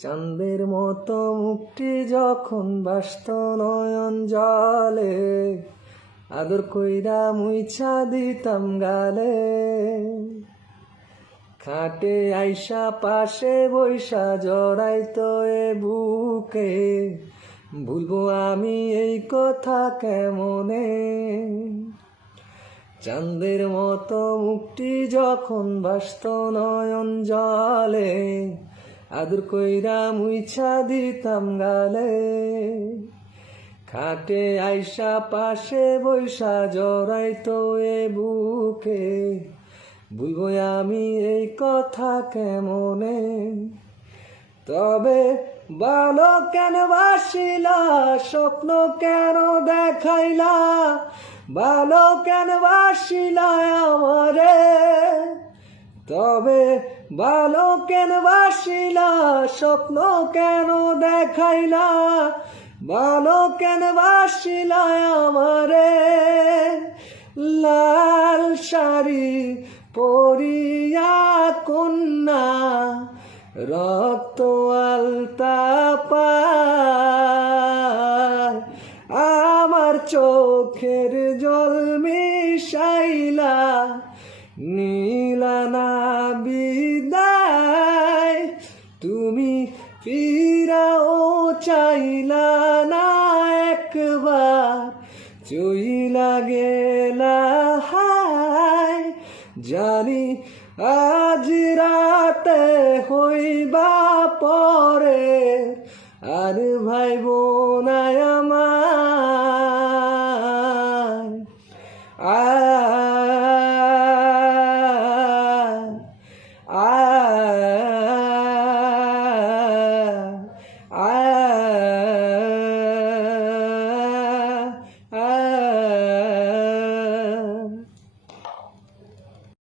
চাঁদের মতো মুখটি যখন বাসত নয়ন জলে, আদর কইরা মুইছা দিতাম গালে। খাটে আইসা পাশে বৈশা জড়াইতো এ বুকে, ভুলবো আমি এই কথা কেমনে। চাঁদের মতো মুখটি যখন বাসত নয়ন জলে, আদর কইরা মুইছা দিতাম গালে। খাটে আইসা পাশে বৈশা জড়াইতো এ বুকে, ভুলবো আমি এই কথা কেমনে। তবে ভালো কেন বাসিলা, স্বপ্ন কেন দেখাইলা, ভালো কেন বাসিলা আমারে। তবে ভালো কেন বাসিলা, স্বপ্ন কেন দেখাইলা, ভালো কেন বাসিলা আমারে। লাল শাড়ি পরিয়া কন্যা, রক্ত আলতা পায়, আমার চোখের জল মিশাইলা, নিলা না বিদায়। তুমি ফিরাও চাইলা না একবার, চইলা গেলা হায়। জানি আজ রাতে হইবা পরে, আর ভাইবো না